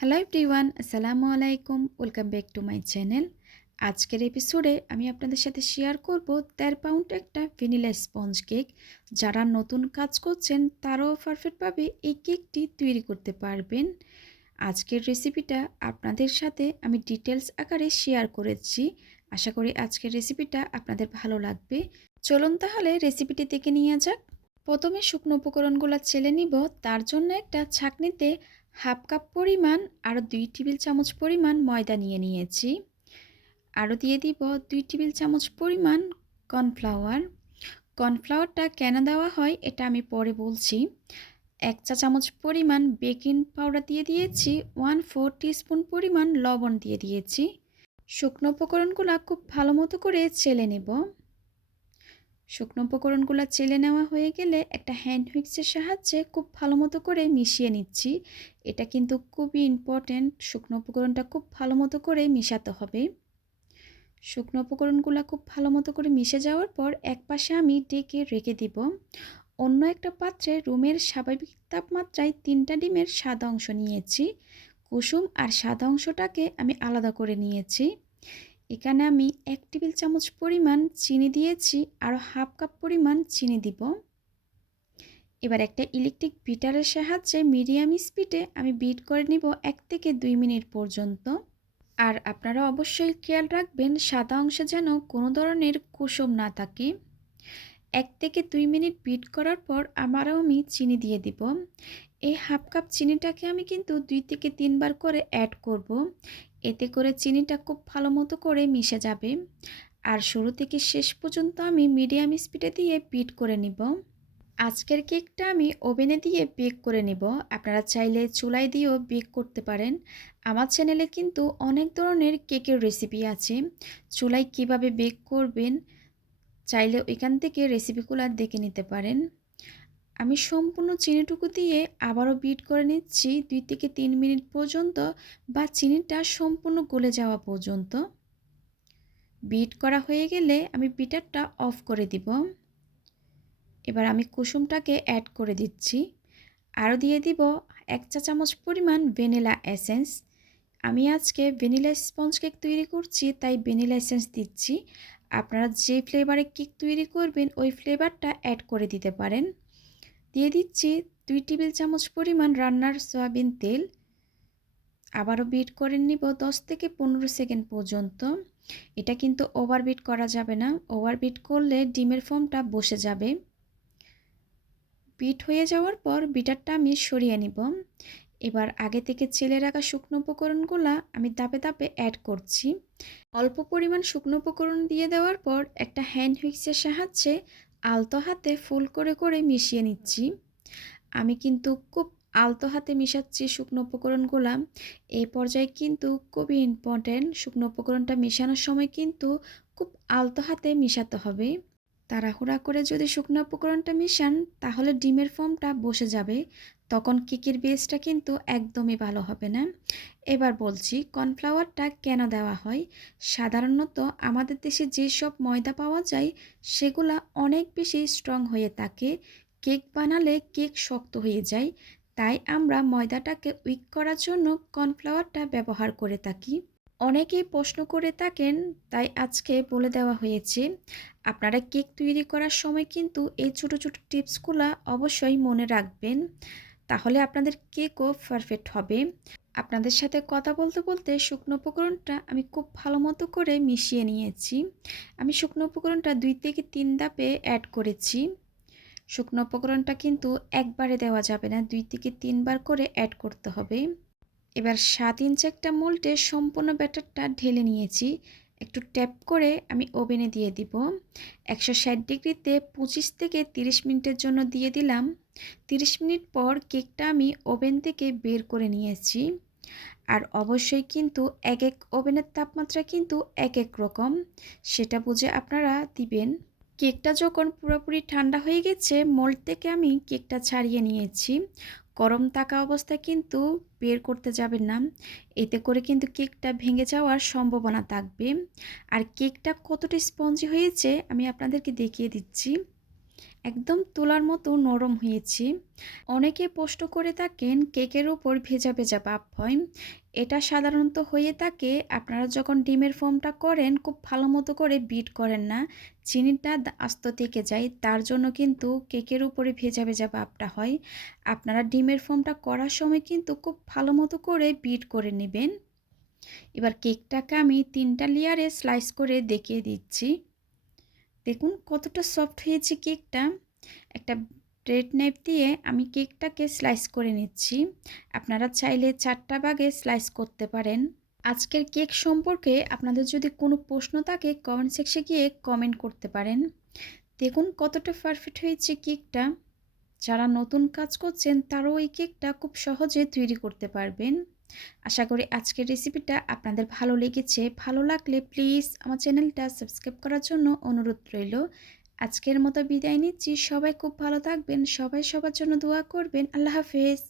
Hello everyone, আসসালামু আলাইকুম। Welcome back to my channel. আজকের এপিসোডে আমি আপনাদের সাথে শেয়ার করব ১৩ পাউন্ড একটা ভ্যানিলা স্পঞ্জ কেক। যারা নতুন কাজ করছেন তারাও পারফেক্টভাবে এই কেকটি তৈরি করতে পারবেন। আজকের রেসিপিটা আপনাদের সাথে আমি ডিটেলস আকারে শেয়ার করেছি। আশা করি আজকের রেসিপিটা আপনাদের ভালো লাগবে। চলুন তাহলে রেসিপিটি দেখে নেওয়া যাক। প্রথমে শুকনো উপকরণগুলো চেলে নিব। তার জন্য একটা ছাঁকনিতে হাফ কাপ পরিমাণ আর 2 টেবিল চামচ পরিমাণ ময়দা নিয়ে নিয়েছি। আরও দিয়ে দিব 2 টেবিল চামচ পরিমাণ কর্নফ্লাওয়ার। কর্নফ্লাওয়ারটা কেন দেওয়া হয় এটা আমি পরে বলছি। 1 চা চামচ পরিমাণ বেকিং পাউডার দিয়ে দিয়েছি। 1/4 টিস্পুন পরিমাণ লবণ দিয়ে দিয়েছি। শুকনো উপকরণগুলো খুব ভালো মতো করে চেলে নেব। শুকনো উপকরণগুলো চেলে নেওয়া হয়ে গেলে একটা হ্যান্ড হুইক্সের সাহায্যে খুব ভালো মতো করে মিশিয়ে নিচ্ছি। এটা কিন্তু খুবই ইম্পর্ট্যান্ট, শুকনো উপকরণটা খুব ভালো মতো করে মিশাতে হবে। শুকনো উপকরণগুলো খুব ভালো মতো করে মিশে যাওয়ার পর একপাশে আমি ঢেকে রেখে দিব। অন্য একটা পাত্রে রুমের স্বাভাবিক তাপমাত্রায় 3টা ডিমের সাদা অংশ নিয়েছি। কুসুম আর সাদা অংশটাকে আমি আলাদা করে নিয়েছি। এখানে আমি 1 টেবিল চামচ পরিমাণ চিনি দিয়েছি, আর হাফ কাপ পরিমাণ চিনি দিব। এবার একটা ইলেকট্রিক বিটারের সাহায্যে মিডিয়াম স্পিডে আমি বিট করে নিব 1 থেকে 2 মিনিট পর্যন্ত। আর আপনারা অবশ্যই খেয়াল রাখবেন সাদা অংশে যেন কোনো ধরনের কুসুম না থাকে। 1 থেকে 2 মিনিট বিট করার পর আবারও আমি চিনি দিয়ে দিব। এই হাফ কাপ চিনিটাকে আমি কিন্তু 2 থেকে 3 বার করে অ্যাড করব। এতে করে চিনিটা খুব ভালো মতো করে মিশে যাবে। আর শুরু থেকে শেষ পর্যন্ত আমি মিডিয়াম স্পিডে দিয়ে বিট করে নিব। আজকের কেকটা আমি ওভেনে দিয়ে বেক করে নেব। আপনারা চাইলে চুলায় দিয়েও বেক করতে পারেন। আমার চ্যানেলে কিন্তু অনেক ধরনের কেকের রেসিপি আছে। চুলায় কিভাবে বেক করবেন চাইলে ওইখান থেকে রেসিপিগুলো দেখে নিতে পারেন। আমি সম্পূর্ণ চিনিটুকু দিয়ে আবারও বিট করে নিচ্ছি 2 থেকে 3 মিনিট পর্যন্ত, বা চিনিটা সম্পূর্ণ গলে যাওয়া পর্যন্ত। বিট করা হয়ে গেলে আমি বিটারটা অফ করে দিব। এবার আমি কুসুমটাকে অ্যাড করে দিচ্ছি। আরও দিয়ে দিব 1 চা চামচ পরিমাণ ভ্যানিলা এসেন্স। আমি আজকে ভ্যানিলা স্পঞ্জ কেক তৈরি করছি, তাই ভ্যানিলা এসেন্স দিচ্ছি। আপনারা যে ফ্লেভারে কেক তৈরি করবেন ওই ফ্লেভারটা অ্যাড করে দিতে পারেন। দিয়ে দিচ্ছি 2 টেবিল চামচ পরিমাণ রান্নার সয়াবিন তেল। আবারও বিট করে নিব 10 থেকে 15 সেকেন্ড পর্যন্ত। এটা কিন্তু ওভারবিট করা যাবে না, ওভারবিট করলে ডিমের ফোমটা বসে যাবে। বিট হয়ে যাওয়ার পর বিটারটা আমি সরিয়ে নিব। এবার আগে থেকে চেলে রাখা শুকনো উপকরণগুলো আমি ধাপে ধাপে অ্যাড করছি। অল্প পরিমাণ শুকনো উপকরণ দিয়ে দেওয়ার পর একটা হ্যান্ড হুইক্সের সাহায্যে আলতো হাতে ফোল্ড করে করে মিশিয়ে নিচ্ছি। আমি কিন্তু খুব আলতো হাতে মিশাচ্ছি শুকনো উপকরণগুলো। এই পর্যায়ে কিন্তু খুবই ইম্পর্ট্যান্ট, শুকনো উপকরণটা মেশানোর সময় কিন্তু খুব আলতো হাতে মিশাতে হবে। তাড়াহুড়া করে যদি শুকনো উপকরণটা মিশান তাহলে ডিমের ফোমটা বসে যাবে, তখন কেকের বেসটা কিন্তু একদমই ভালো হবে না। এবার বলছি কর্নফ্লাওয়ারটা কেন দেওয়া হয়। সাধারণত আমাদের দেশে যেসব ময়দা পাওয়া যায় সেগুলা অনেক বেশি স্ট্রং হয়ে থাকে। কেক বানালে কেক শক্ত হয়ে যায়, তাই আমরা ময়দাটাকে উইক করার জন্য কর্নফ্লাওয়ারটা ব্যবহার করে থাকি। অনেকেই প্রশ্ন করে থাকেন, তাই আজকে বলে দেওয়া হয়েছে। আপনারা কেক তৈরি করার সময় কিন্তু এই ছোট ছোট টিপসগুলো অবশ্যই মনে রাখবেন, তাহলে আপনাদের কেকও পারফেক্ট হবে। আপনাদের সাথে কথা বলতে বলতে শুকনো উপকরণটা আমি খুব ভালো মতো করে মিশিয়ে নিয়েছি। আমি শুকনো উপকরণটা 2 থেকে 3 ধাপে অ্যাড করেছি। শুকনো উপকরণটা কিন্তু একবারে দেওয়া যাবে না, 2 থেকে 3 বার করে অ্যাড করতে হবে। এবার 7 ইঞ্চি একটা মোল্ডে সম্পূর্ণ ব্যাটারটা ঢেলে নিয়েছি। একটু ট্যাপ করে আমি ওভেনে দিয়ে দিব। 160 ডিগ্রিতে 25 থেকে 30 মিনিটের জন্য দিয়ে দিলাম। 30 মিনিট পর কেকটা আমি ওভেন থেকে বের করে নিয়েছি। আর অবশ্যই কিন্তু এক এক ওভেনের তাপমাত্রা কিন্তু এক এক রকম, সেটা বুঝে আপনারা দিবেন। কেকটা যখন পুরোপুরি ঠান্ডা হয়ে গেছে মোল্ড থেকে আমি কেকটা ছাড়িয়ে নিয়েছি। গরম থাকা অবস্থায় কিন্তু বের করতে যাবেন না, এতে করে কিন্তু কেকটা ভেঙে যাওয়ার সম্ভাবনা থাকবে। আর কেকটা কতটা স্পঞ্জি হয়েছে আমি আপনাদেরকে দেখিয়ে দিচ্ছি। একদম তুলার মতো নরম হয়েছে। অনেকে প্রশ্ন করে থাকেন কেকের উপর ভেজা ভেজা ভাব হয়। এটা সাধারণত হয়ে থাকে আপনারা যখন ডিমের ফোমটা করেন খুব ভালো মতো করে বিট করেন না, চিনিটা আস্ত থেকে যায়, তার জন্য কিন্তু কেকের উপরে ভেজা ভেজা ভাবটা হয়। আপনারা ডিমের ফোমটা করার সময় কিন্তু খুব ভালো মতো করে বিট করে নেবেন। এবার কেকটাকে আমি 3টা লেয়ারে স্লাইস করে দেখিয়ে দিচ্ছি। দেখুন কতটা সফট হয়েছে কেকটা। একটা ব্রেড নাইফ দিয়ে আমি কেকটাকে স্লাইস করে নিচ্ছি। আপনারা চাইলে 4টা ভাগে স্লাইস করতে পারেন। আজকের কেক সম্পর্কে আপনাদের যদি কোনো প্রশ্ন থাকে কমেন্ট সেকশনে গিয়ে কমেন্ট করতে পারেন। দেখুন কতটা পারফেক্ট হয়েছে কেকটা। যারা নতুন কাজ করছেন তারাও এই কেকটা খুব সহজে তৈরি করতে পারবেন। আশা করি আজকের রেসিপিটা আপনাদের ভালো লেগেছে। ভালো লাগলে প্লিজ আমার চ্যানেলটা সাবস্ক্রাইব করার জন্য অনুরোধ রইল। আজকের মতো বিদায় নিচ্ছি। সবাই খুব ভালো থাকবেন। সবাই সবার জন্য দোয়া করবেন। আল্লাহ হাফেজ।